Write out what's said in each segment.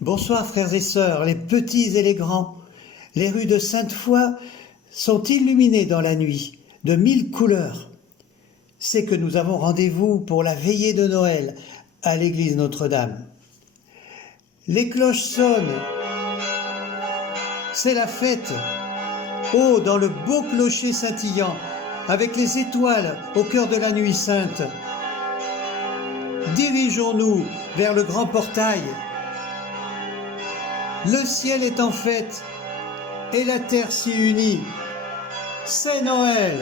Bonsoir frères et sœurs, les petits et les grands. Les rues de Sainte-Foy sont illuminées dans la nuit de 1000 couleurs. C'est que nous avons rendez-vous pour la veillée de Noël à l'église Notre-Dame. Les cloches sonnent. C'est la fête. Oh, dans le beau clocher scintillant, avec les étoiles au cœur de la nuit sainte. Dirigeons-nous vers le grand portail. Le ciel est en fête et la terre s'y unit. C'est Noël.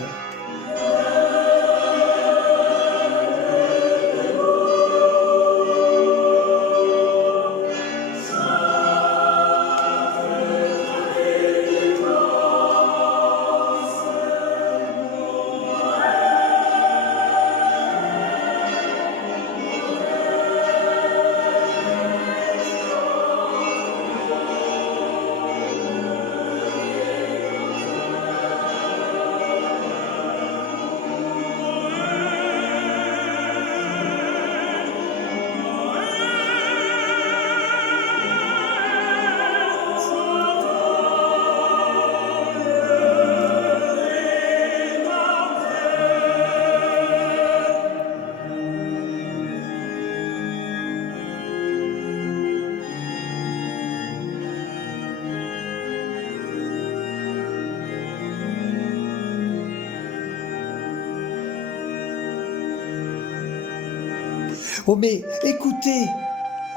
Oh mais écoutez,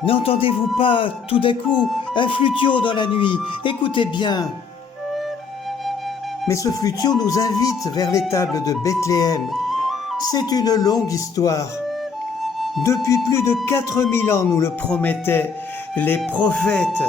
n'entendez-vous pas tout d'un coup un flutio dans la nuit? Écoutez bien. Mais ce flutio nous invite vers l'étable de Bethléem. C'est une longue histoire. Depuis plus de 4000 ans nous le promettaient les prophètes.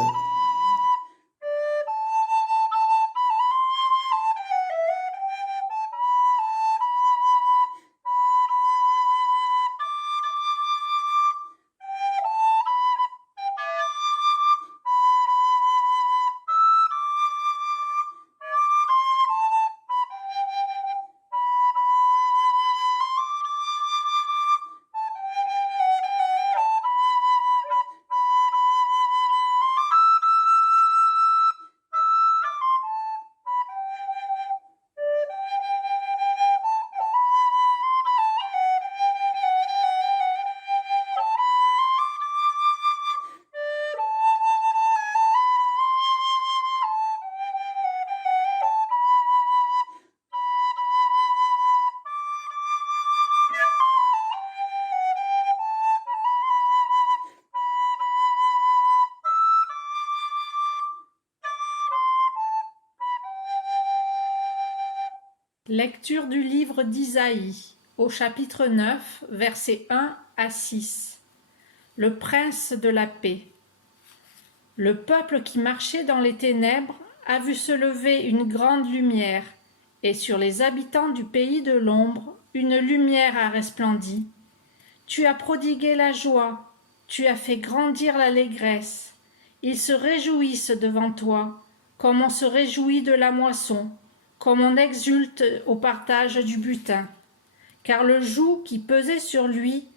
Lecture du livre d'Isaïe, au chapitre 9, versets 1 à 6. Le prince de la paix. Le peuple qui marchait dans les ténèbres a vu se lever une grande lumière, et sur les habitants du pays de l'ombre, une lumière a resplendi. Tu as prodigué la joie, tu as fait grandir l'allégresse. Ils se réjouissent devant toi, comme on se réjouit de la moisson, comme on exulte au partage du butin. Car le joug qui pesait sur lui,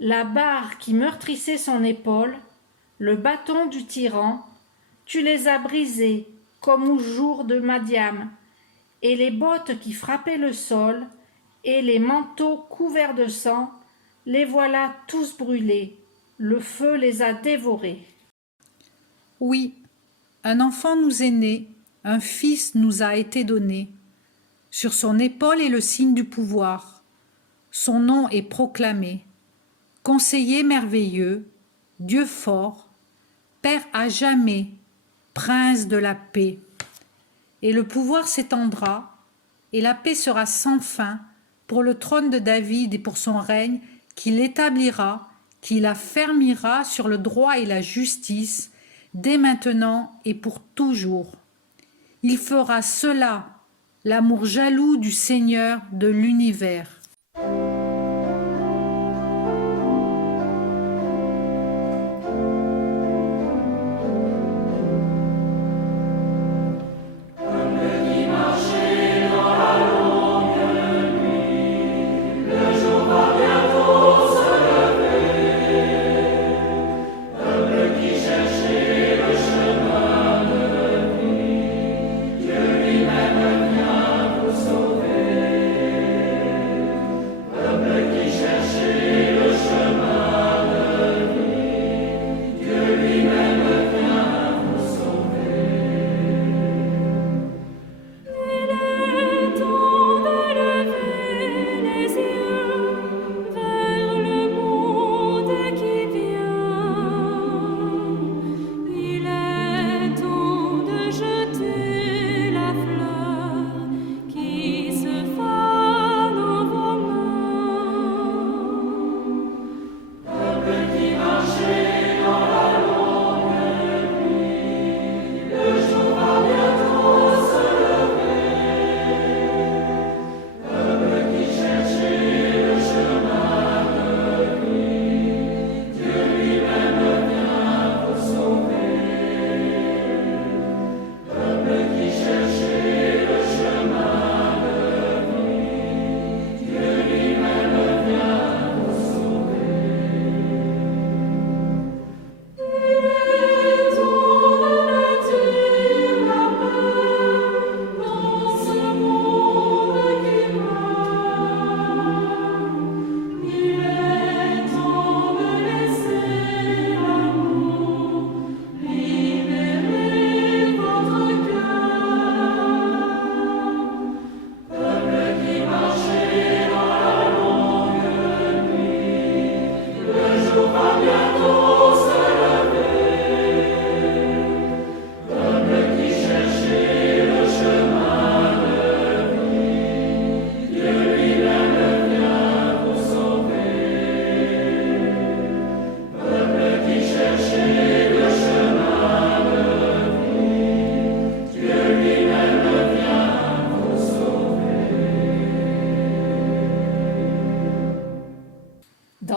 la barre qui meurtrissait son épaule, le bâton du tyran, tu les as brisés comme au jour de Madiam, et les bottes qui frappaient le sol, et les manteaux couverts de sang, les voilà tous brûlés, le feu les a dévorés. Oui, un enfant nous est né, un fils nous a été donné. Sur son épaule est le signe du pouvoir. Son nom est proclamé. Conseiller merveilleux, Dieu fort, Père à jamais, Prince de la paix. Et le pouvoir s'étendra, et la paix sera sans fin pour le trône de David et pour son règne qu'il établira, qu'il affermira sur le droit et la justice, dès maintenant et pour toujours. Il fera cela, l'amour jaloux du Seigneur de l'univers. Chercher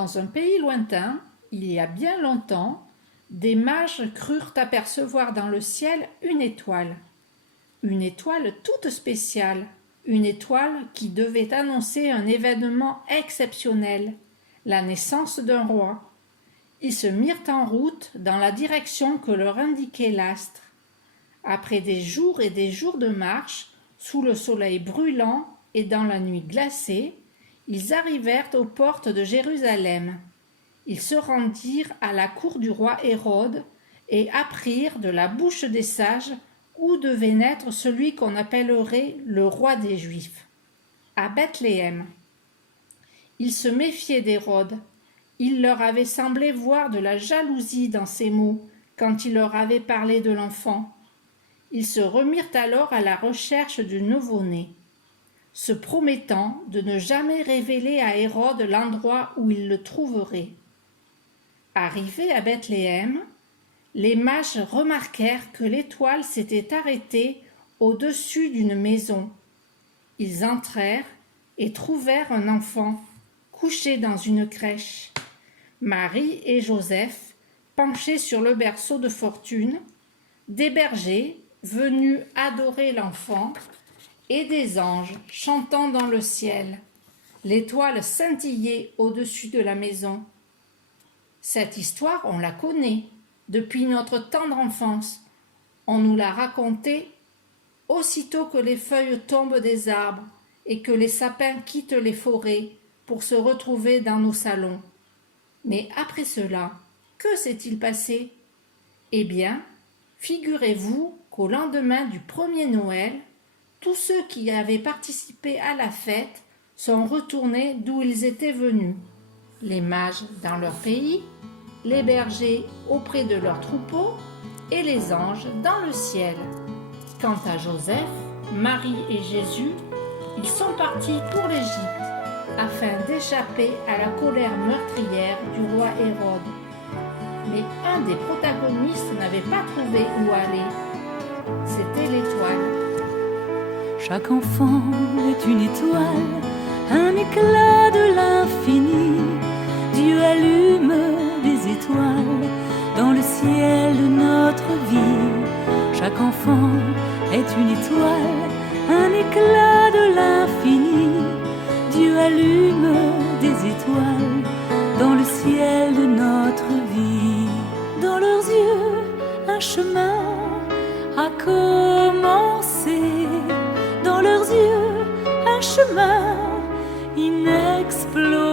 Dans un pays lointain, il y a bien longtemps, des mages crurent apercevoir dans le ciel une étoile toute spéciale, une étoile qui devait annoncer un événement exceptionnel, la naissance d'un roi. Ils se mirent en route dans la direction que leur indiquait l'astre. Après des jours et des jours de marche, sous le soleil brûlant et dans la nuit glacée, ils arrivèrent aux portes de Jérusalem. Ils se rendirent à la cour du roi Hérode et apprirent de la bouche des sages où devait naître celui qu'on appellerait le roi des Juifs, à Bethléem. Ils se méfiaient d'Hérode. Il leur avait semblé voir de la jalousie dans ses mots quand il leur avait parlé de l'enfant. Ils se remirent alors à la recherche du nouveau-né, se promettant de ne jamais révéler à Hérode l'endroit où ils le trouveraient. Arrivés à Bethléem, les mages remarquèrent que l'étoile s'était arrêtée au-dessus d'une maison. Ils entrèrent et trouvèrent un enfant couché dans une crèche. Marie et Joseph, penchés sur le berceau de fortune, des bergers venus adorer l'enfant et des anges chantant dans le ciel. L'étoile scintillait au-dessus de la maison. Cette histoire, on la connaît. Depuis notre tendre enfance, on nous l'a racontée aussitôt que les feuilles tombent des arbres et que les sapins quittent les forêts pour se retrouver dans nos salons. Mais après cela, que s'est-il passé? Eh bien, figurez-vous qu'au lendemain du premier Noël, tous ceux qui avaient participé à la fête sont retournés d'où ils étaient venus. Les mages dans leur pays, les bergers auprès de leurs troupeaux et les anges dans le ciel. Quant à Joseph, Marie et Jésus, ils sont partis pour l'Égypte afin d'échapper à la colère meurtrière du roi Hérode. Mais un des protagonistes n'avait pas trouvé où aller. C'était l'étoile. Chaque enfant est une étoile, un éclat de l'infini. Dieu allume des étoiles dans le ciel de notre vie. Chaque enfant est une étoile, un éclat de l'infini. Dieu allume des étoiles dans le ciel de notre vie. Dans leurs yeux, un chemin a commencé. Dans leurs yeux, un chemin inexploré.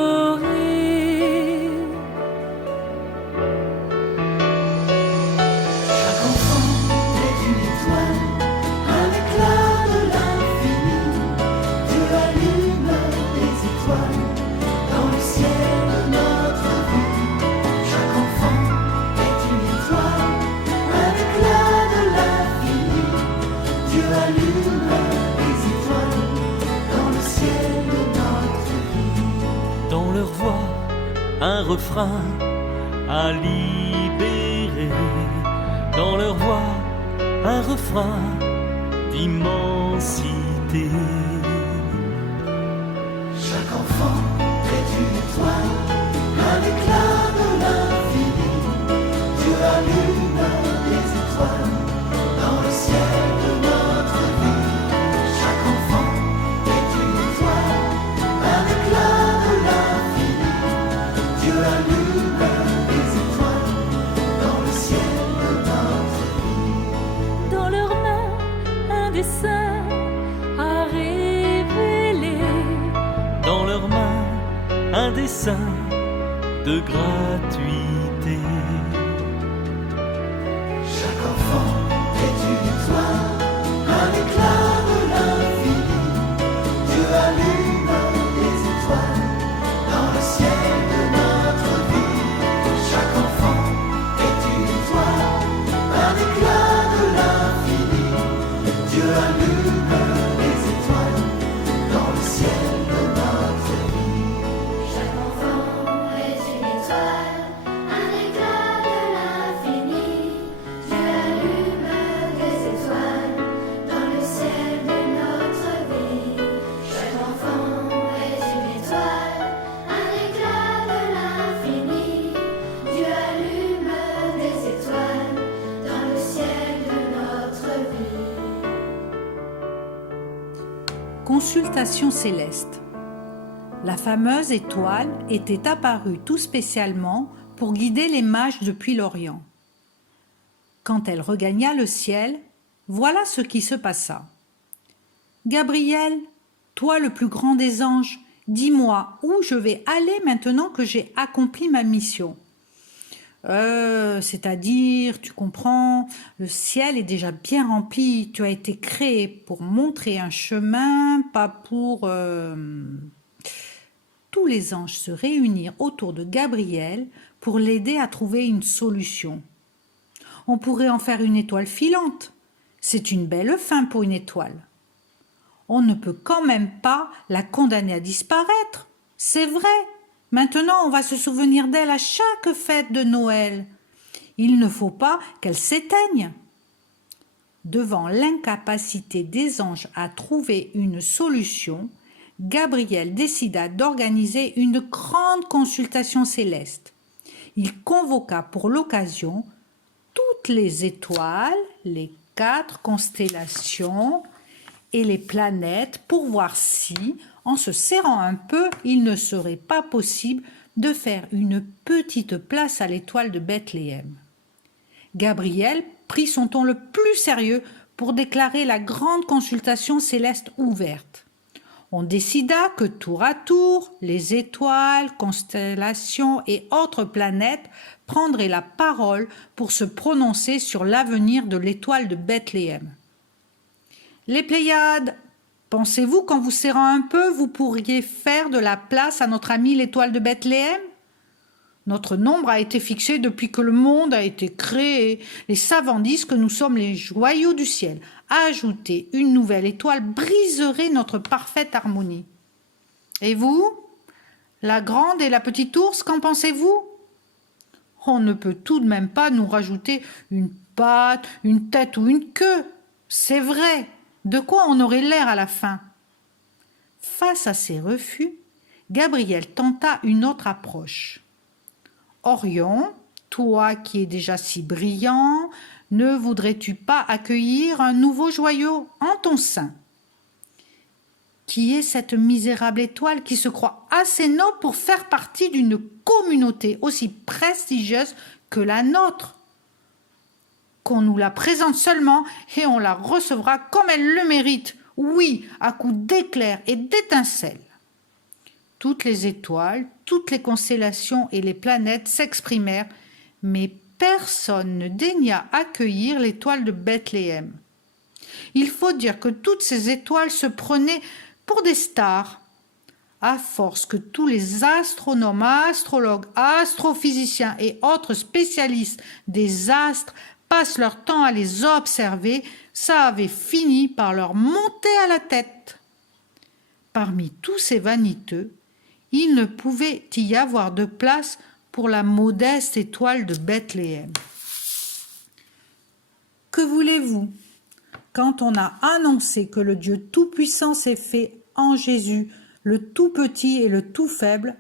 Un refrain à libérer, dans leur voix un refrain d'immensité. Chaque enfant est une étoile, un éclat de l'infini. Dieu allume les étoiles dans le ciel de notre vie. Chaque enfant est une étoile, un éclat de l'infini. Dieu allume les étoiles dans le ciel de notre vie. Dans leurs mains, un dessein à révéler. Dans leurs mains, un dessein de gratuité. Chaque enfant est une étoile, un éclat de l'infini. Dieu allume les étoiles dans le ciel de notre vie. Chaque enfant est une étoile, un éclat de l'infini. Dieu allume les étoiles dans le ciel de notre vie. Chaque enfant est une étoile, Consultation céleste. La fameuse étoile était apparue tout spécialement pour guider les mages depuis l'Orient. Quand elle regagna le ciel, voilà ce qui se passa. « Gabriel, toi le plus grand des anges, dis-moi où je vais aller maintenant que j'ai accompli ma mission. » C'est-à-dire, tu comprends, le ciel est déjà bien rempli, tu as été créé pour montrer un chemin, pas pour... Tous les anges se réunirent autour de Gabriel pour l'aider à trouver une solution. On pourrait en faire une étoile filante. C'est une belle fin pour une étoile. On ne peut quand même pas la condamner à disparaître. C'est vrai. Maintenant, on va se souvenir d'elle à chaque fête de Noël. Il ne faut pas qu'elle s'éteigne. Devant l'incapacité des anges à trouver une solution, Gabriel décida d'organiser une grande consultation céleste. Il convoqua pour l'occasion toutes les étoiles, les 4 constellations et les planètes pour voir si, en se serrant un peu, il ne serait pas possible de faire une petite place à l'étoile de Bethléem. Gabriel prit son ton le plus sérieux pour déclarer la grande consultation céleste ouverte. On décida que tour à tour, les étoiles, constellations et autres planètes prendraient la parole pour se prononcer sur l'avenir de l'étoile de Bethléem. Les Pléiades, pensez-vous qu'en vous serrant un peu, vous pourriez faire de la place à notre amie l'étoile de Bethléem ? Notre nombre a été fixé depuis que le monde a été créé. Les savants disent que nous sommes les joyaux du ciel. Ajouter une nouvelle étoile briserait notre parfaite harmonie. Et vous, la grande et la petite ours, qu'en pensez-vous ? On ne peut tout de même pas nous rajouter une patte, une tête ou une queue. C'est vrai. De quoi on aurait l'air à la fin ? Face à ces refus, Gabriel tenta une autre approche. Orion, toi qui es déjà si brillant, ne voudrais-tu pas accueillir un nouveau joyau en ton sein ? Qui est cette misérable étoile qui se croit assez noble pour faire partie d'une communauté aussi prestigieuse que la nôtre ? Qu'on nous la présente seulement et on la recevra comme elle le mérite, oui, à coups d'éclairs et d'étincelles. Toutes les étoiles, toutes les constellations et les planètes s'exprimèrent, mais personne ne daigna accueillir l'étoile de Bethléem. Il faut dire que toutes ces étoiles se prenaient pour des stars. À force que tous les astronomes, astrologues, astrophysiciens et autres spécialistes des astres passent leur temps à les observer, ça avait fini par leur monter à la tête. Parmi tous ces vaniteux, il ne pouvait y avoir de place pour la modeste étoile de Bethléem. Que voulez-vous ? Quand on a annoncé que le Dieu Tout-Puissant s'est fait en Jésus, le tout-petit et le tout-faible,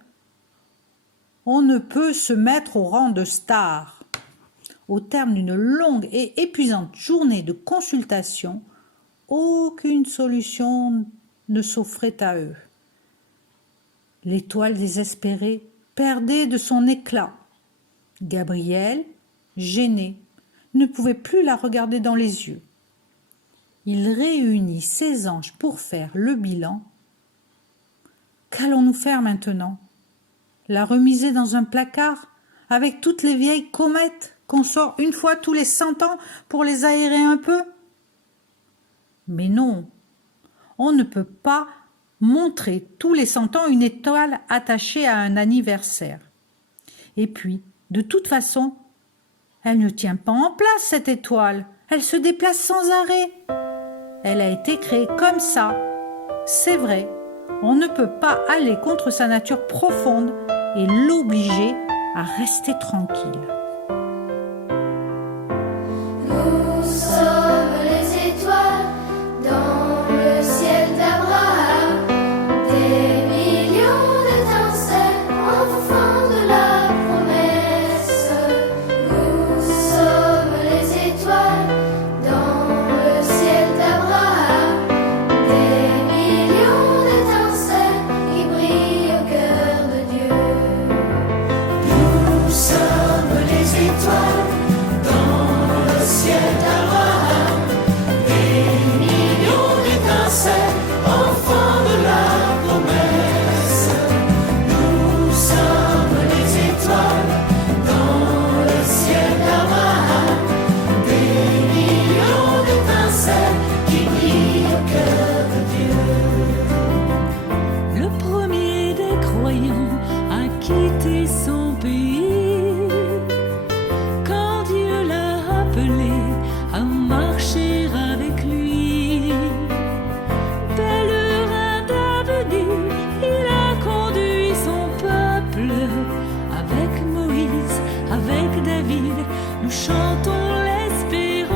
on ne peut se mettre au rang de star. Au terme d'une longue et épuisante journée de consultation, aucune solution ne s'offrait à eux. L'étoile désespérée perdait de son éclat. Gabriel, gêné, ne pouvait plus la regarder dans les yeux. Il réunit ses anges pour faire le bilan. Qu'allons-nous faire maintenant ? La remiser dans un placard avec toutes les vieilles comètes qu'on sort une fois tous les 100 ans pour les aérer un peu ? Mais non, on ne peut pas montrer tous les 100 ans une étoile attachée à un anniversaire. Et puis, de toute façon, elle ne tient pas en place cette étoile, elle se déplace sans arrêt. Elle a été créée comme ça. C'est vrai, on ne peut pas aller contre sa nature profonde et l'obliger à rester tranquille. Nous sommes les étoiles dans le ciel d'Abraham, des millions d'étincelles enfants de la promesse. Nous sommes les étoiles dans le ciel d'Abraham, des millions nous chantons l'espérance.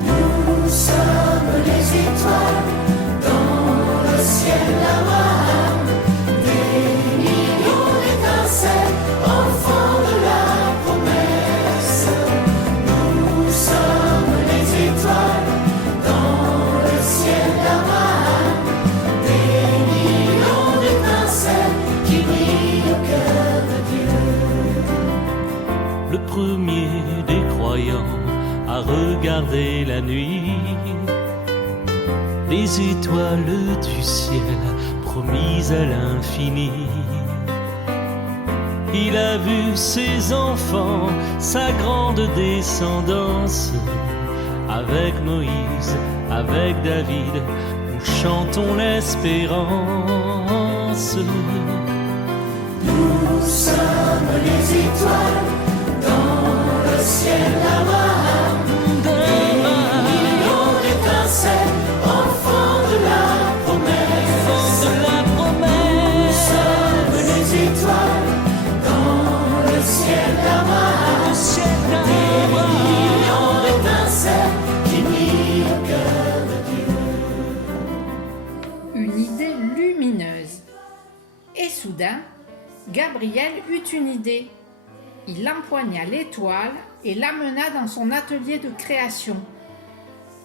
Nous sommes les étoiles dans le ciel d'Abraham, des millions d'étincelles, enfants de la promesse. Nous sommes les étoiles dans le ciel d'Abraham, des millions d'étincelles qui brillent au cœur de Dieu. Le premier des croyants à regarder la nuit, les étoiles du ciel promises à l'infini. Il a vu ses enfants, sa grande descendance, avec Moïse, avec David, nous chantons l'espérance. Nous sommes les étoiles dans le ciel d'Abraham, des millions d'étincelles, enfants de la promesse. De la Nous promesse, sommes les étoiles dans le ciel d'Abraham, ciel des d'Abraham. millions d'étincelles qui brillent au cœur de Dieu. Une idée lumineuse. Et soudain, Gabriel eut une idée. Il empoigna l'étoile et l'amena dans son atelier de création.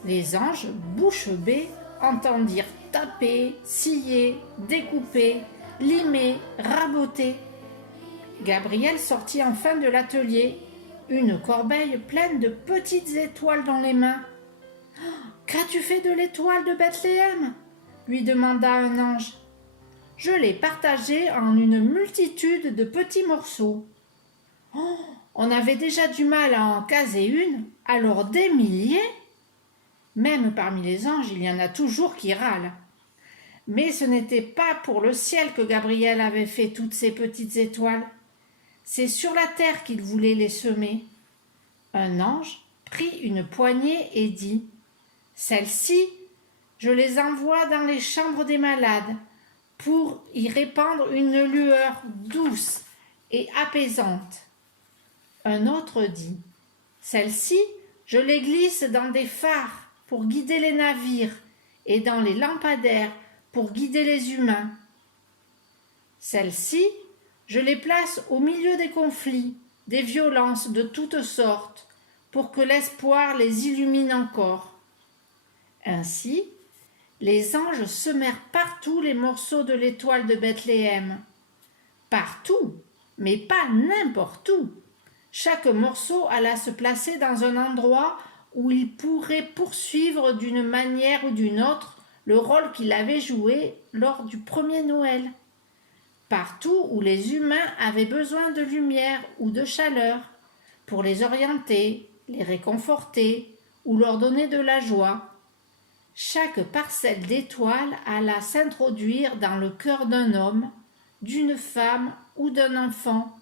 Les anges, bouche bée, entendirent taper, scier, découper, limer, raboter. Gabriel sortit enfin de l'atelier, une corbeille pleine de petites étoiles dans les mains. « Qu'as-tu fait de l'étoile de Bethléem ?» lui demanda un ange. « Je l'ai partagée en une multitude de petits morceaux. » Oh, on avait déjà du mal à en caser une, alors des milliers. Même parmi les anges, il y en a toujours qui râlent. Mais ce n'était pas pour le ciel que Gabriel avait fait toutes ces petites étoiles. C'est sur la terre qu'il voulait les semer. Un ange prit une poignée et dit « Celles-ci, je les envoie dans les chambres des malades pour y répandre une lueur douce et apaisante. » Un autre dit « Celles-ci, je les glisse dans des phares pour guider les navires et dans les lampadaires pour guider les humains. Celles-ci, je les place au milieu des conflits, des violences de toutes sortes, pour que l'espoir les illumine encore. » Ainsi, les anges semèrent partout les morceaux de l'étoile de Bethléem. Partout, mais pas n'importe où. Chaque morceau alla se placer dans un endroit où il pourrait poursuivre d'une manière ou d'une autre le rôle qu'il avait joué lors du premier Noël. Partout où les humains avaient besoin de lumière ou de chaleur, pour les orienter, les réconforter ou leur donner de la joie. Chaque parcelle d'étoiles alla s'introduire dans le cœur d'un homme, d'une femme ou d'un enfant.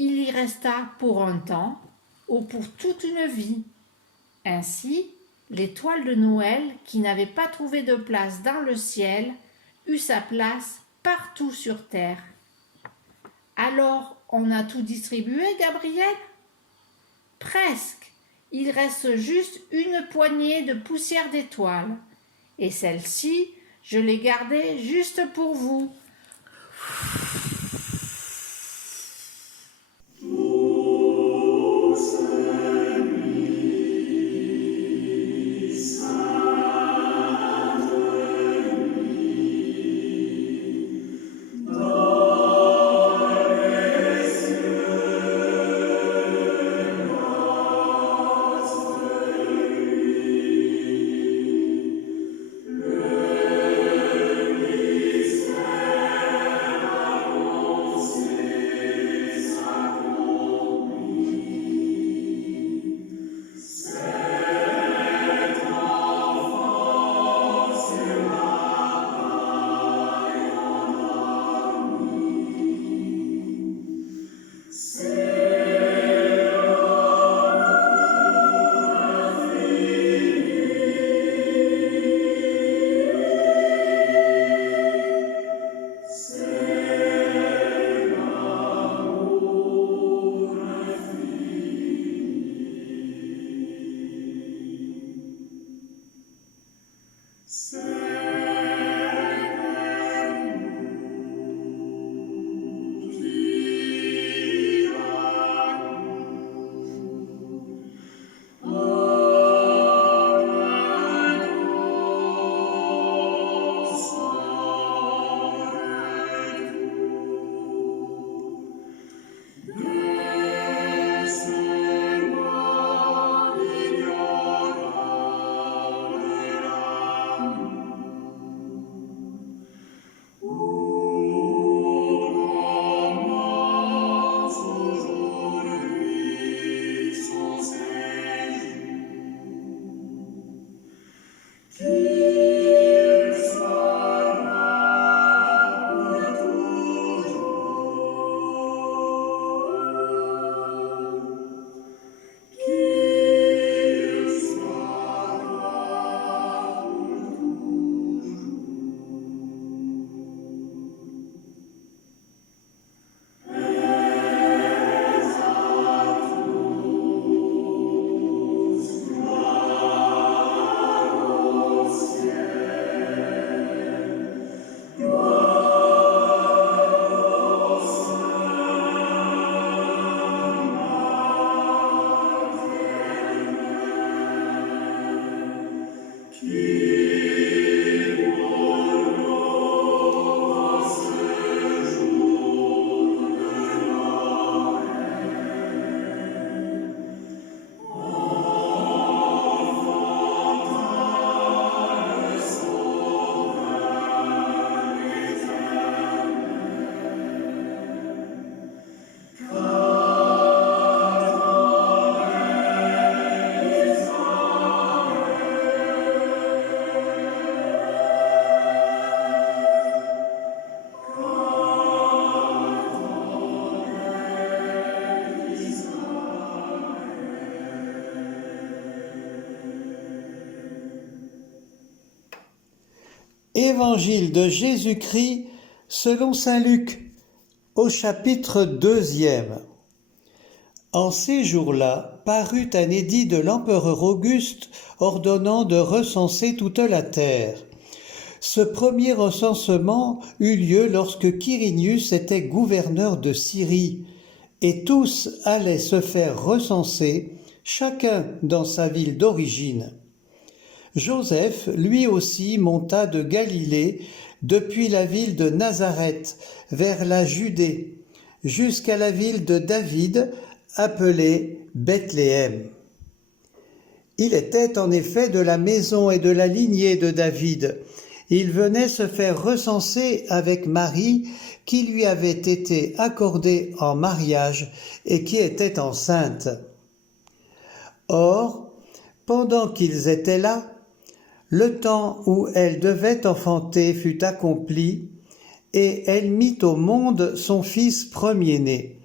Il y resta pour un temps ou pour toute une vie. Ainsi, l'étoile de Noël, qui n'avait pas trouvé de place dans le ciel, eut sa place partout sur terre. Alors, on a tout distribué, Gabriel ? Presque. Il reste juste une poignée de poussière d'étoiles. Et celle-ci, je l'ai gardée juste pour vous. Évangile de Jésus-Christ selon saint Luc, au chapitre 2e. En ces jours-là, parut un édit de l'empereur Auguste ordonnant de recenser toute la terre. Ce premier recensement eut lieu lorsque Quirinius était gouverneur de Syrie, et tous allaient se faire recenser, chacun dans sa ville d'origine. Joseph, lui aussi, monta de Galilée, depuis la ville de Nazareth, vers la Judée, jusqu'à la ville de David, appelée Bethléem. Il était en effet de la maison et de la lignée de David. Il venait se faire recenser avec Marie, qui lui avait été accordée en mariage et qui était enceinte. Or, pendant qu'ils étaient là, le temps où elle devait enfanter fut accompli, et elle mit au monde son fils premier-né.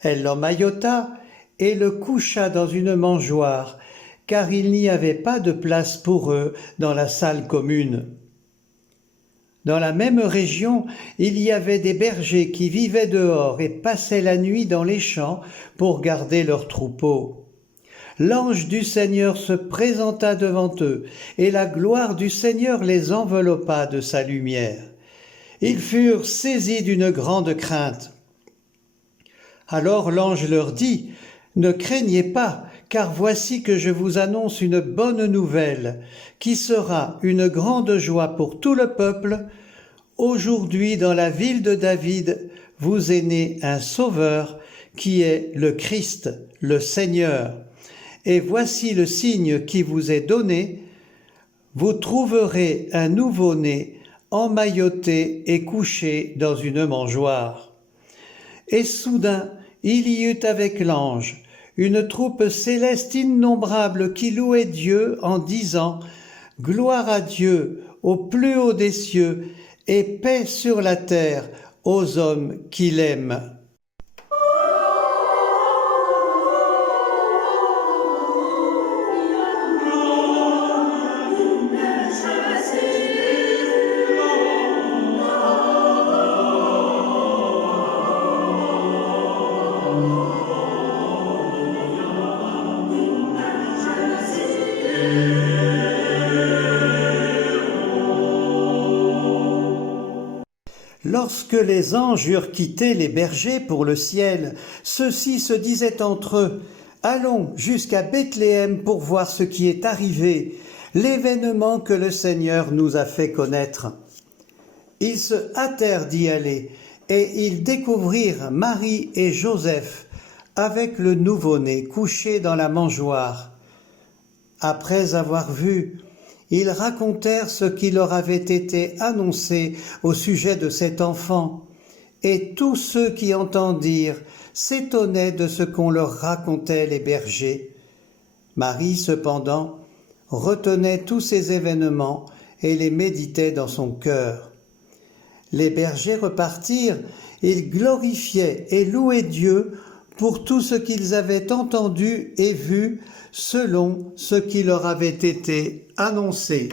Elle l'emmaillota et le coucha dans une mangeoire, car il n'y avait pas de place pour eux dans la salle commune. Dans la même région, il y avait des bergers qui vivaient dehors et passaient la nuit dans les champs pour garder leurs troupeaux. L'ange du Seigneur se présenta devant eux, et la gloire du Seigneur les enveloppa de sa lumière. Ils furent saisis d'une grande crainte. Alors l'ange leur dit : « Ne craignez pas, car voici que je vous annonce une bonne nouvelle, qui sera une grande joie pour tout le peuple. Aujourd'hui, dans la ville de David, vous est né un Sauveur, qui est le Christ, le Seigneur. Et voici le signe qui vous est donné, vous trouverez un nouveau-né emmailloté et couché dans une mangeoire. » Et soudain, il y eut avec l'ange une troupe céleste innombrable qui louait Dieu en disant : « Gloire à Dieu au plus haut des cieux et paix sur la terre aux hommes qui l'aiment. » Lorsque les anges eurent quitté les bergers pour le ciel, ceux-ci se disaient entre eux : « Allons jusqu'à Bethléem pour voir ce qui est arrivé, l'événement que le Seigneur nous a fait connaître. » Ils se hâtèrent d'y aller, et ils découvrirent Marie et Joseph avec le nouveau-né couché dans la mangeoire. Après avoir vu, ils racontèrent ce qui leur avait été annoncé au sujet de cet enfant, et tous ceux qui entendirent s'étonnaient de ce qu'on leur racontait les bergers. Marie, cependant, retenait tous ces événements et les méditait dans son cœur. Les bergers repartirent, ils glorifiaient et louaient Dieu pour tout ce qu'ils avaient entendu et vu, selon ce qui leur avait été annoncé.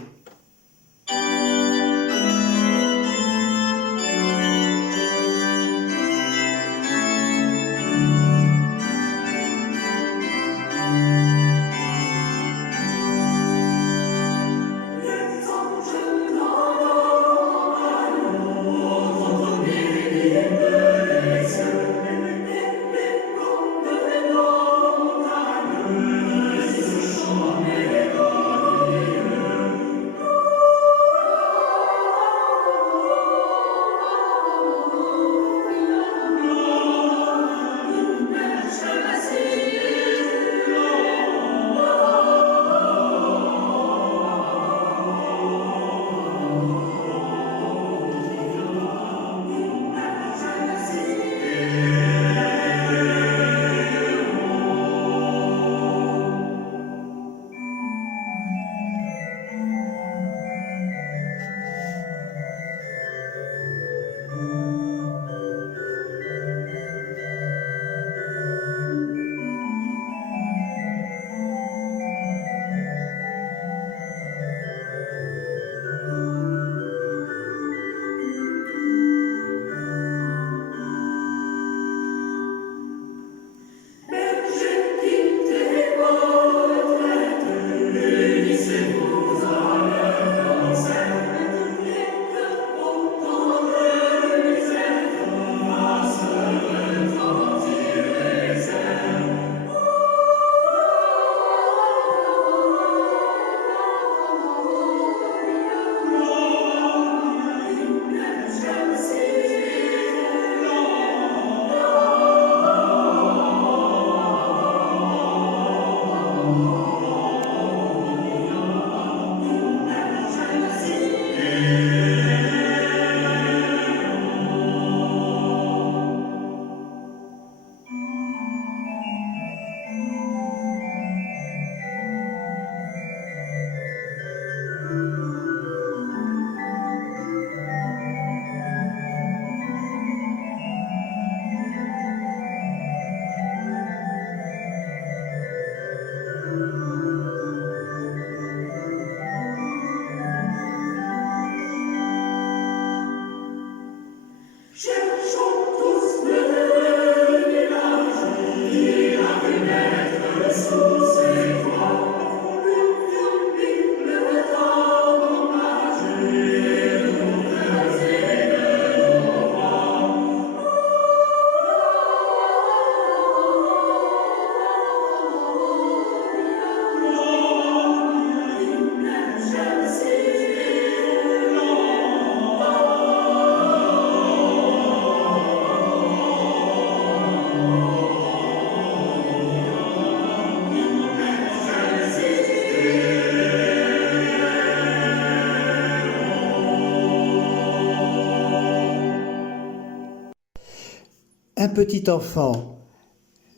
petit enfant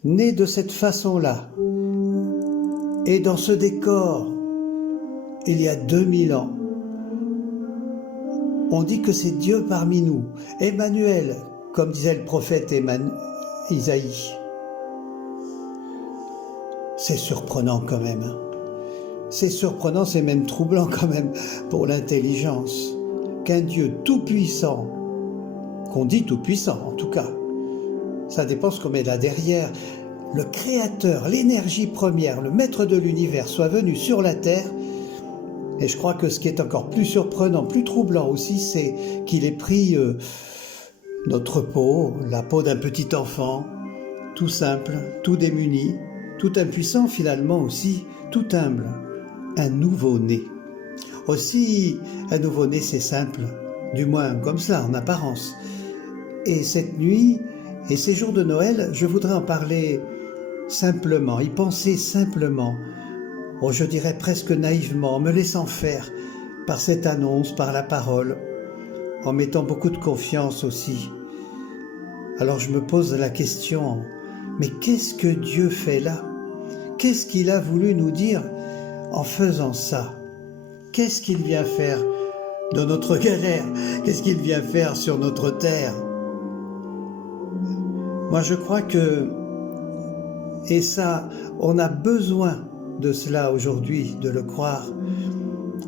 né de cette façon-là, et dans ce décor, il y a 2000 ans, on dit que c'est Dieu parmi nous, Emmanuel, comme disait le prophète Isaïe. C'est surprenant quand même. C'est surprenant, c'est même troublant quand même pour l'intelligence qu'un Dieu tout-puissant, qu'on dit tout-puissant en tout cas, ça dépend ce qu'on met là derrière, le Créateur, l'énergie première, le maître de l'univers soit venu sur la terre. Et je crois que ce qui est encore plus surprenant, plus troublant aussi, c'est qu'il ait pris notre peau, la peau d'un petit enfant, tout simple, tout démuni, tout impuissant finalement aussi, tout humble, un nouveau-né. Aussi, un nouveau-né c'est simple, du moins comme cela en apparence. Et cette nuit et ces jours de Noël, je voudrais en parler simplement, y penser simplement, je dirais presque naïvement, en me laissant faire par cette annonce, par la parole, en mettant beaucoup de confiance aussi. Alors je me pose la question, mais qu'est-ce que Dieu fait là? Qu'est-ce qu'il a voulu nous dire en faisant ça? Qu'est-ce qu'il vient faire dans notre galère? Qu'est-ce qu'il vient faire sur notre terre? Moi je crois que, et ça, on a besoin de cela aujourd'hui, de le croire.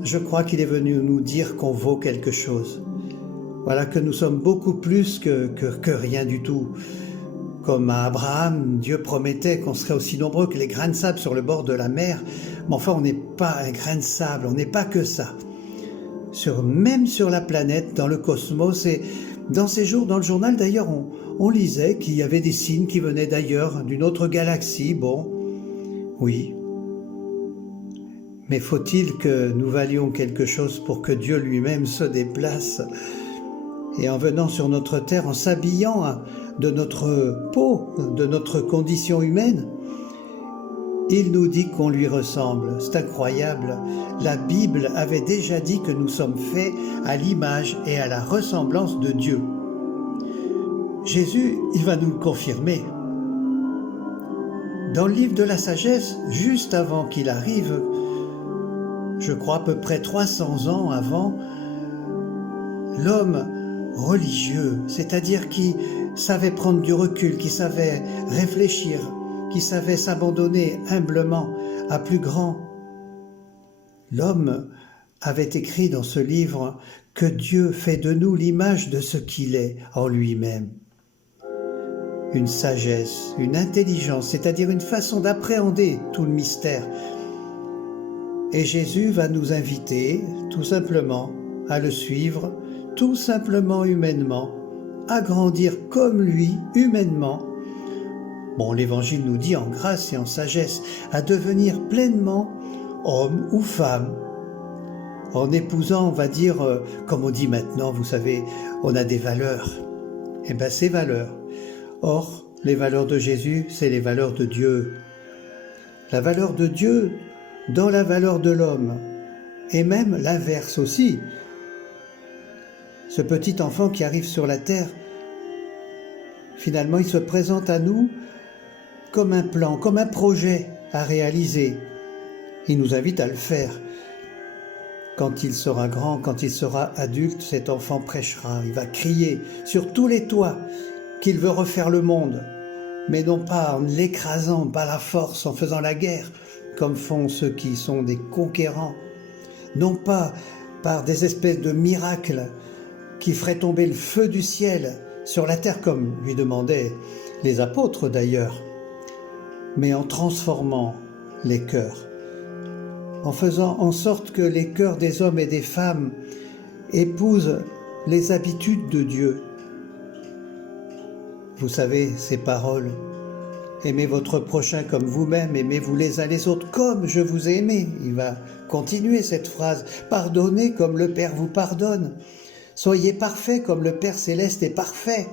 Je crois qu'il est venu nous dire qu'on vaut quelque chose. Voilà, que nous sommes beaucoup plus que rien du tout. Comme à Abraham, Dieu promettait qu'on serait aussi nombreux que les grains de sable sur le bord de la mer. Mais enfin, on n'est pas un grain de sable, on n'est pas que ça. Même sur la planète, dans le cosmos, et dans ces jours, dans le journal d'ailleurs, on lisait qu'il y avait des signes qui venaient d'ailleurs, d'une autre galaxie. Bon, oui. Mais faut-il que nous valions quelque chose pour que Dieu lui-même se déplace et en venant sur notre terre, en s'habillant de notre peau, de notre condition humaine, il nous dit qu'on lui ressemble. C'est incroyable. La Bible avait déjà dit que nous sommes faits à l'image et à la ressemblance de Dieu. Jésus, il va nous le confirmer. Dans le livre de la sagesse, juste avant qu'il arrive, je crois à peu près 300 ans avant, l'homme religieux, c'est-à-dire qui savait prendre du recul, qui savait réfléchir, qui savait s'abandonner humblement à plus grand. L'homme avait écrit dans ce livre que Dieu fait de nous l'image de ce qu'il est en lui-même. Une sagesse, une intelligence, c'est-à-dire une façon d'appréhender tout le mystère. Et Jésus va nous inviter tout simplement à le suivre, tout simplement humainement, à grandir comme lui, humainement. Bon, l'Évangile nous dit en grâce et en sagesse, à devenir pleinement homme ou femme, en épousant, on va dire, comme on dit maintenant, vous savez, on a des valeurs. Eh bien, ces valeurs. Or, les valeurs de Jésus, c'est les valeurs de Dieu. La valeur de Dieu dans la valeur de l'homme, et même l'inverse aussi. Ce petit enfant qui arrive sur la terre, finalement, il se présente à nous comme un plan, comme un projet à réaliser. Il nous invite à le faire. Quand il sera grand, quand il sera adulte, cet enfant prêchera, il va crier sur tous les toits qu'il veut refaire le monde, mais non pas en l'écrasant par la force, en faisant la guerre, comme font ceux qui sont des conquérants, non pas par des espèces de miracles qui feraient tomber le feu du ciel sur la terre, comme lui demandaient les apôtres d'ailleurs, mais en transformant les cœurs, en faisant en sorte que les cœurs des hommes et des femmes épousent les habitudes de Dieu. Vous savez, ces paroles, aimez votre prochain comme vous-même, aimez-vous les uns les autres comme je vous ai aimé. Il va continuer cette phrase, pardonnez comme le Père vous pardonne, soyez parfaits comme le Père céleste est parfait.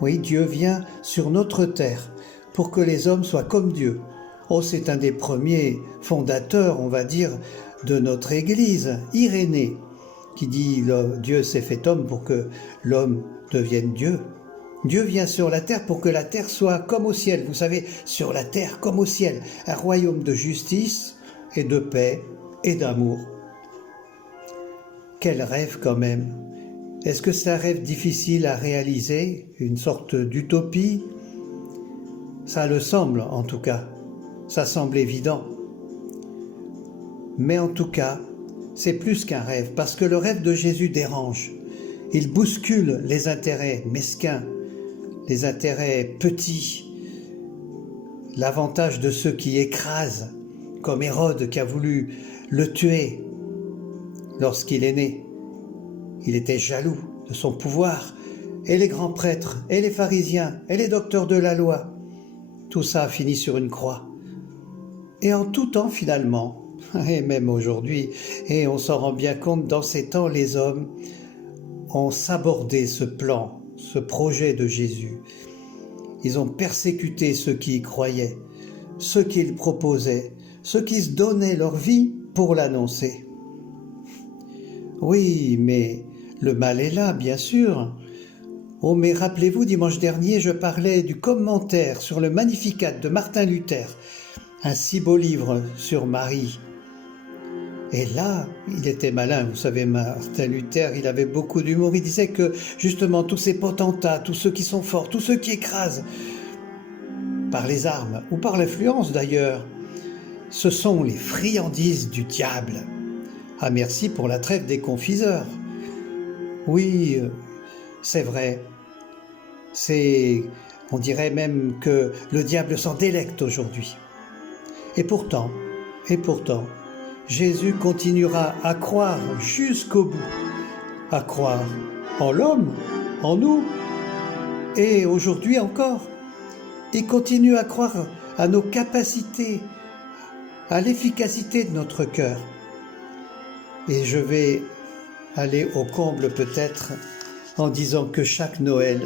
Oui, Dieu vient sur notre terre pour que les hommes soient comme Dieu. Oh, c'est un des premiers fondateurs, on va dire, de notre Église, Irénée, qui dit « Dieu s'est fait homme pour que l'homme devienne Dieu ». Dieu vient sur la terre pour que la terre soit comme au ciel. Vous savez, sur la terre comme au ciel. Un royaume de justice et de paix et d'amour. Quel rêve quand même! Est-ce que c'est un rêve difficile à réaliser? Une sorte d'utopie? Ça le semble en tout cas. Ça semble évident. Mais en tout cas, c'est plus qu'un rêve, parce que le rêve de Jésus dérange. Il bouscule les intérêts mesquins, les intérêts petits, l'avantage de ceux qui écrasent, comme Hérode qui a voulu le tuer lorsqu'il est né. Il était jaloux de son pouvoir, et les grands prêtres, et les pharisiens, et les docteurs de la loi. Tout ça a fini sur une croix. Et en tout temps finalement, et même aujourd'hui, et on s'en rend bien compte, dans ces temps, les hommes ont sabordé ce plan, ce projet de Jésus. Ils ont persécuté ceux qui y croyaient, ceux qui le proposaient, ceux qui se donnaient leur vie pour l'annoncer. Oui, mais le mal est là, bien sûr. Oh, mais rappelez-vous, dimanche dernier, je parlais du commentaire sur le Magnificat de Martin Luther, un si beau livre sur Marie. Et là, il était malin, vous savez, Martin Luther, il avait beaucoup d'humour. Il disait que, justement, tous ces potentats, tous ceux qui sont forts, tous ceux qui écrasent, par les armes, ou par l'influence d'ailleurs, ce sont les friandises du diable. Ah, merci pour la trêve des confiseurs. Oui, c'est vrai. On dirait même que le diable s'en délecte aujourd'hui. Et pourtant, Jésus continuera à croire jusqu'au bout, à croire en l'homme, en nous, et aujourd'hui encore. Il continue à croire à nos capacités, à l'efficacité de notre cœur. Et je vais aller au comble peut-être en disant que chaque Noël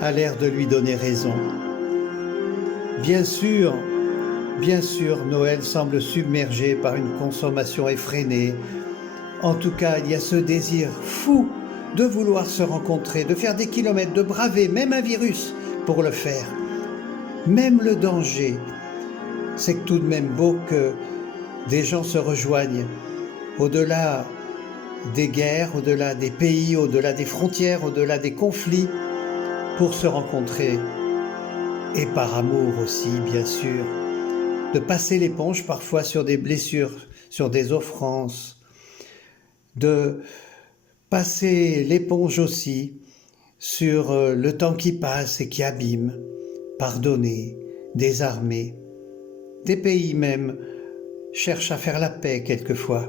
a l'air de lui donner raison. Bien sûr, Noël semble submergé par une consommation effrénée. En tout cas, il y a ce désir fou de vouloir se rencontrer, de faire des kilomètres, de braver même un virus pour le faire. Même le danger. C'est tout de même beau que des gens se rejoignent au-delà des guerres, au-delà des pays, au-delà des frontières, au-delà des conflits, pour se rencontrer. Et par amour aussi, bien sûr. De passer l'éponge parfois sur des blessures, sur des offenses, de passer l'éponge aussi sur le temps qui passe et qui abîme, pardonner, désarmer. Des pays même cherchent à faire la paix quelquefois.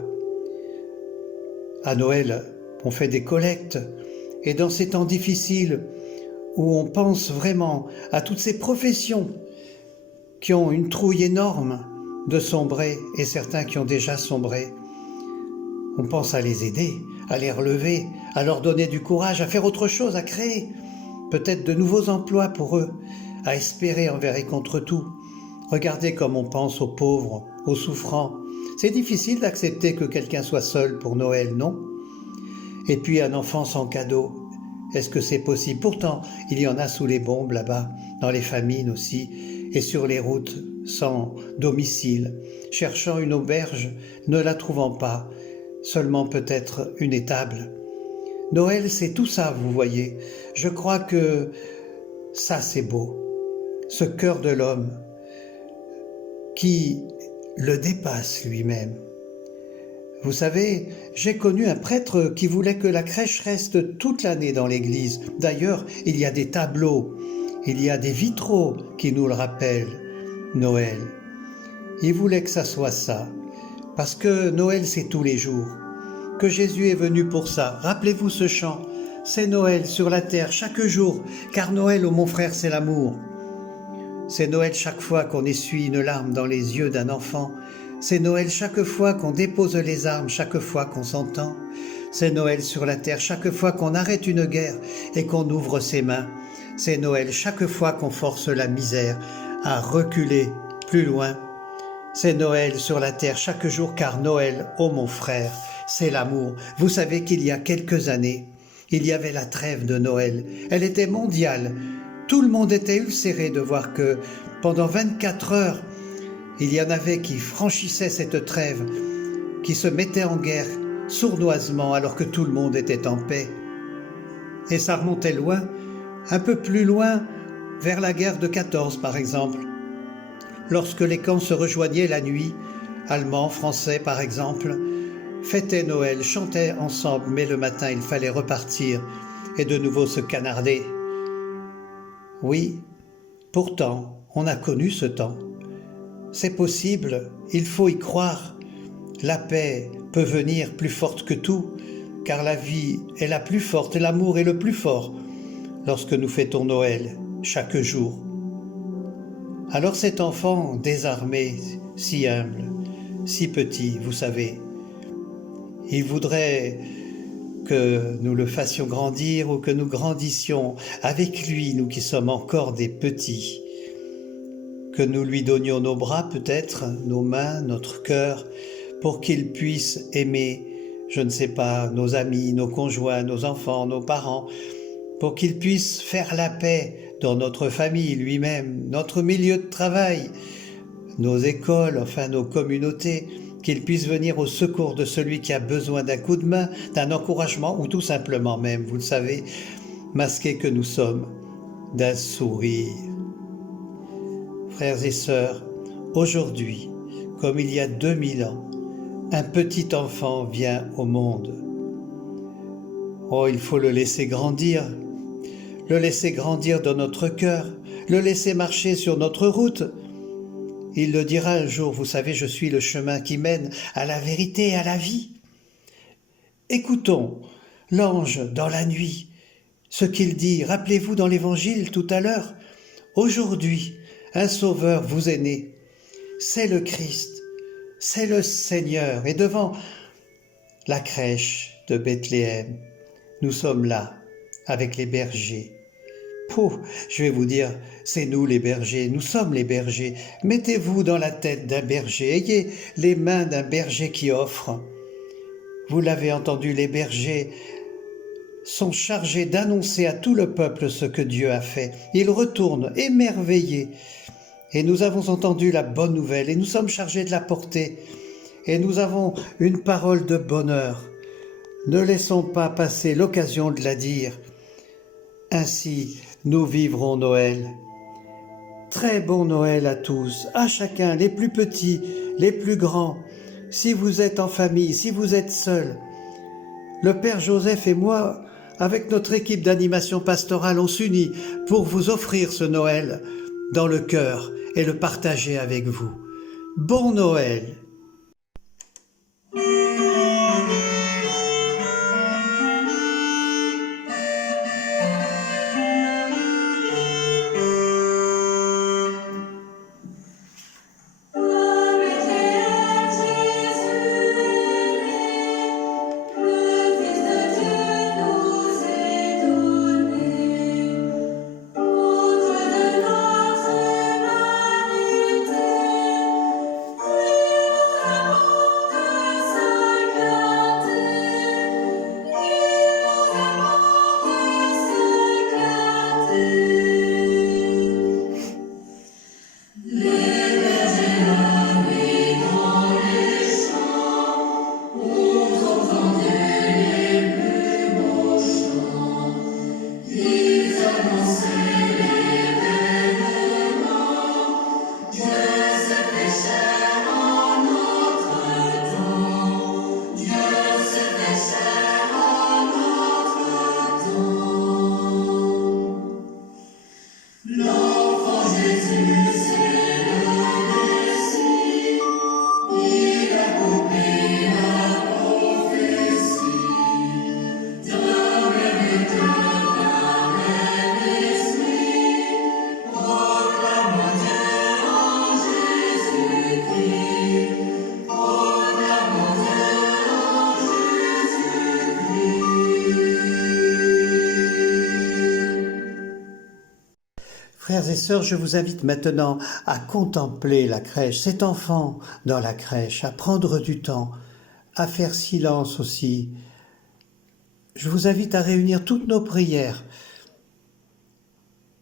À Noël, on fait des collectes, et dans ces temps difficiles où on pense vraiment à toutes ces professions qui ont une trouille énorme de sombrer, et certains qui ont déjà sombré. On pense à les aider, à les relever, à leur donner du courage, à faire autre chose, à créer peut-être de nouveaux emplois pour eux, à espérer envers et contre tout. Regardez comme on pense aux pauvres, aux souffrants. C'est difficile d'accepter que quelqu'un soit seul pour Noël, non? Et puis un enfant sans cadeau, est-ce que c'est possible? Pourtant, il y en a sous les bombes là-bas, dans les famines aussi, et sur les routes, sans domicile, cherchant une auberge, ne la trouvant pas, seulement peut-être une étable. Noël, c'est tout ça, vous voyez. Je crois que ça, c'est beau. Ce cœur de l'homme qui le dépasse lui-même. Vous savez, j'ai connu un prêtre qui voulait que la crèche reste toute l'année dans l'église. D'ailleurs, il y a des tableaux, il y a des vitraux qui nous le rappellent, Noël. Il voulait que ça soit ça, parce que Noël, c'est tous les jours, que Jésus est venu pour ça. Rappelez-vous ce chant, c'est Noël sur la terre chaque jour, car Noël, oh mon frère, c'est l'amour. C'est Noël chaque fois qu'on essuie une larme dans les yeux d'un enfant. C'est Noël chaque fois qu'on dépose les armes, chaque fois qu'on s'entend. C'est Noël sur la terre chaque fois qu'on arrête une guerre et qu'on ouvre ses mains. C'est Noël chaque fois qu'on force la misère à reculer plus loin. C'est Noël sur la terre chaque jour, car Noël, ô mon frère, c'est l'amour. Vous savez qu'il y a quelques années, Il y avait la trêve de Noël. Elle était mondiale. Tout le monde était ulcéré de voir que pendant 24 heures, il y en avait qui franchissaient cette trêve, qui se mettaient en guerre sournoisement alors que tout le monde était en paix. Et ça remontait loin, un peu plus loin, vers la guerre de 14 par exemple. Lorsque les camps se rejoignaient la nuit, Allemands, Français par exemple, fêtaient Noël, chantaient ensemble, mais le matin il fallait repartir et de nouveau se canarder. Oui, pourtant, on a connu ce temps. C'est possible, il faut y croire. La paix peut venir plus forte que tout, car la vie est la plus forte et l'amour est le plus fort lorsque nous fêtons Noël chaque jour. Alors cet enfant désarmé, si humble, si petit, vous savez, il voudrait que nous le fassions grandir ou que nous grandissions avec lui, nous qui sommes encore des petits, que nous lui donnions nos bras peut-être, nos mains, notre cœur, pour qu'il puisse aimer, je ne sais pas, nos amis, nos conjoints, nos enfants, nos parents, pour qu'il puisse faire la paix dans notre famille lui-même, notre milieu de travail, nos écoles, enfin nos communautés, qu'il puisse venir au secours de celui qui a besoin d'un coup de main, d'un encouragement ou tout simplement même, vous le savez, masqués que nous sommes, d'un sourire. Frères et sœurs, aujourd'hui, comme il y a 2000 ans, un petit enfant vient au monde. Oh, il faut le laisser grandir dans notre cœur, le laisser marcher sur notre route. Il le dira un jour, vous savez, je suis le chemin qui mène à la vérité et à la vie. Écoutons l'ange dans la nuit, ce qu'il dit, rappelez-vous dans l'évangile tout à l'heure, aujourd'hui, un sauveur vous est né, c'est le Christ, c'est le Seigneur, et devant la crèche de Bethléem, nous sommes là, avec les bergers. Je vais vous dire, c'est nous les bergers, nous sommes les bergers. Mettez-vous dans la tête d'un berger, ayez les mains d'un berger qui offre. Vous l'avez entendu, les bergers sont chargés d'annoncer à tout le peuple ce que Dieu a fait. Ils retournent émerveillés. Et nous avons entendu la bonne nouvelle et nous sommes chargés de la porter. Et nous avons une parole de bonheur. Ne laissons pas passer l'occasion de la dire. Ainsi, nous vivrons Noël. Très bon Noël à tous, à chacun, les plus petits, les plus grands. Si vous êtes en famille, si vous êtes seuls. Le Père Joseph et moi, avec notre équipe d'animation pastorale, on s'unit pour vous offrir ce Noël dans le cœur et le partager avec vous. Bon Noël! Frères et sœurs, je vous invite maintenant à contempler la crèche, cet enfant dans la crèche, à prendre du temps, à faire silence aussi. je vous invite à réunir toutes nos prières,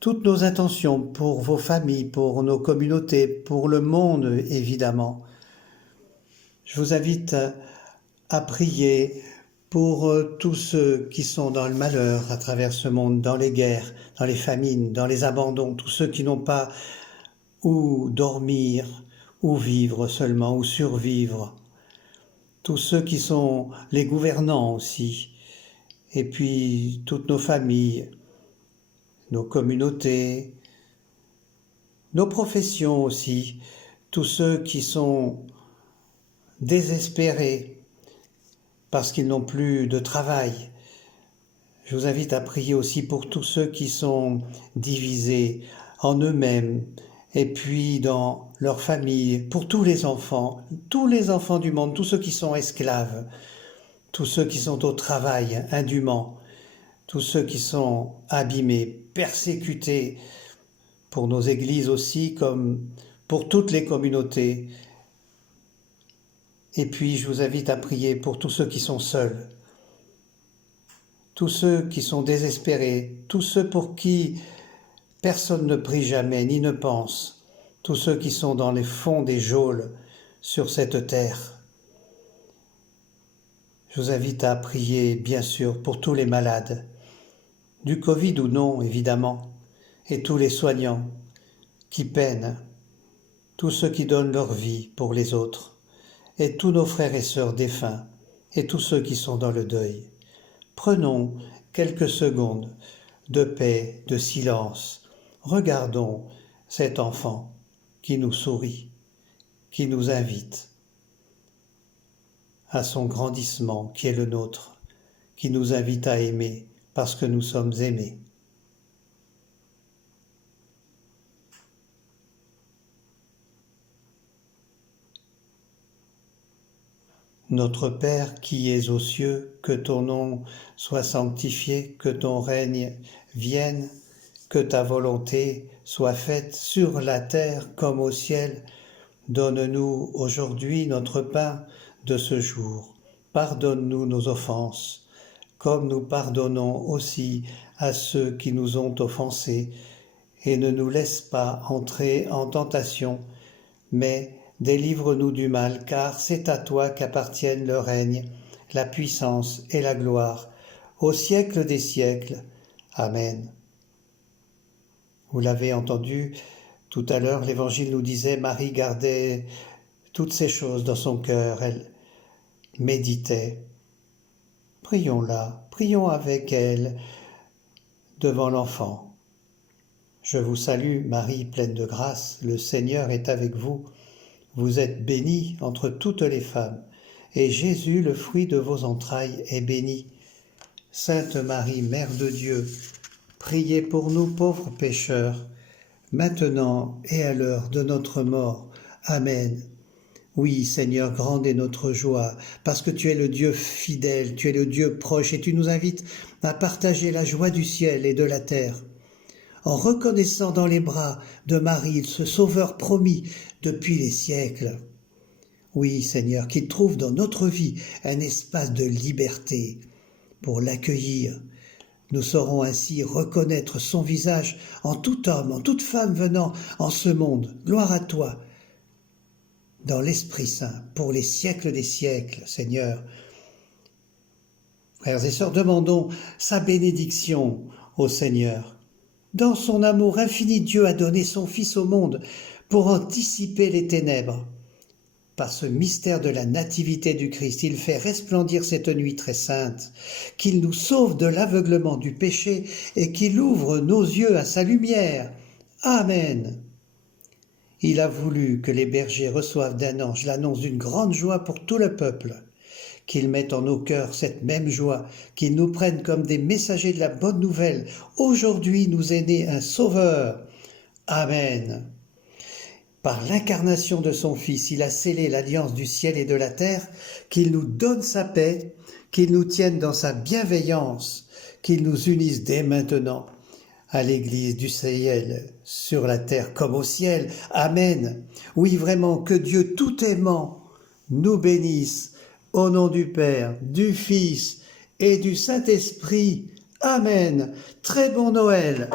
toutes nos intentions pour vos familles, pour nos communautés, pour le monde évidemment. Je vous invite à prier pour tous ceux qui sont dans le malheur à travers ce monde, dans les guerres, dans les famines, dans les abandons, tous ceux qui n'ont pas où dormir, où vivre seulement, où survivre, tous ceux qui sont les gouvernants aussi, et puis toutes nos familles, nos communautés, nos professions aussi, tous ceux qui sont désespérés parce qu'ils n'ont plus de travail. Je vous invite à prier aussi pour tous ceux qui sont divisés en eux-mêmes et puis dans leur famille, pour tous les enfants du monde, tous ceux qui sont esclaves, tous ceux qui sont au travail indûment, tous ceux qui sont abîmés, persécutés, pour nos églises aussi, comme pour toutes les communautés. Et puis je vous invite à prier pour tous ceux qui sont seuls, tous ceux qui sont désespérés, tous ceux pour qui personne ne prie jamais ni ne pense, tous ceux qui sont dans les fonds des geôles sur cette terre. Je vous invite à prier, bien sûr, pour tous les malades, du Covid ou non, évidemment, et tous les soignants qui peinent, tous ceux qui donnent leur vie pour les autres, et tous nos frères et sœurs défunts, et tous ceux qui sont dans le deuil. Prenons quelques secondes de paix, de silence. Regardons cet enfant qui nous sourit, qui nous invite à son grandissement qui est le nôtre, qui nous invite à aimer parce que nous sommes aimés. Notre Père qui es aux cieux, que ton nom soit sanctifié, que ton règne vienne, que ta volonté soit faite sur la terre comme au ciel. Donne-nous aujourd'hui notre pain de ce jour. Pardonne-nous nos offenses, comme nous pardonnons aussi à ceux qui nous ont offensés, et ne nous laisse pas entrer en tentation, mais délivre-nous du mal, car c'est à toi qu'appartiennent le règne, la puissance et la gloire, au siècle des siècles. Amen. Vous l'avez entendu tout à l'heure, l'Évangile nous disait, Marie gardait toutes ces choses dans son cœur, elle méditait. Prions-la, prions avec elle devant l'enfant. Je vous salue, Marie, pleine de grâce, le Seigneur est avec vous. Vous êtes bénie entre toutes les femmes, et Jésus, le fruit de vos entrailles, est béni. Sainte Marie, Mère de Dieu, priez pour nous pauvres pécheurs, maintenant et à l'heure de notre mort. Amen. Oui, Seigneur, grande est notre joie, parce que tu es le Dieu fidèle, tu es le Dieu proche, et tu nous invites à partager la joie du ciel et de la terre. En reconnaissant dans les bras de Marie ce Sauveur promis depuis les siècles. Oui, Seigneur, qu'il trouve dans notre vie un espace de liberté pour l'accueillir. Nous saurons ainsi reconnaître son visage en tout homme, en toute femme venant en ce monde. Gloire à toi, dans l'Esprit Saint, pour les siècles des siècles, Seigneur. Frères et sœurs, demandons sa bénédiction au Seigneur. Dans son amour infini, Dieu a donné son Fils au monde pour anticiper les ténèbres. Par ce mystère de la nativité du Christ, il fait resplendir cette nuit très sainte, qu'il nous sauve de l'aveuglement du péché et qu'il ouvre nos yeux à sa lumière. Amen. Il a voulu que les bergers reçoivent d'un ange l'annonce d'une grande joie pour tout le peuple, qu'il mette en nos cœurs cette même joie, qu'il nous prenne comme des messagers de la bonne nouvelle. Aujourd'hui nous est né un Sauveur. Amen. Par l'incarnation de son Fils, il a scellé l'alliance du ciel et de la terre, qu'il nous donne sa paix, qu'il nous tienne dans sa bienveillance, qu'il nous unisse dès maintenant à l'Église du ciel, sur la terre comme au ciel. Amen. Oui, vraiment, que Dieu tout aimant nous bénisse, au nom du Père, du Fils et du Saint-Esprit. Amen. Très bon Noël.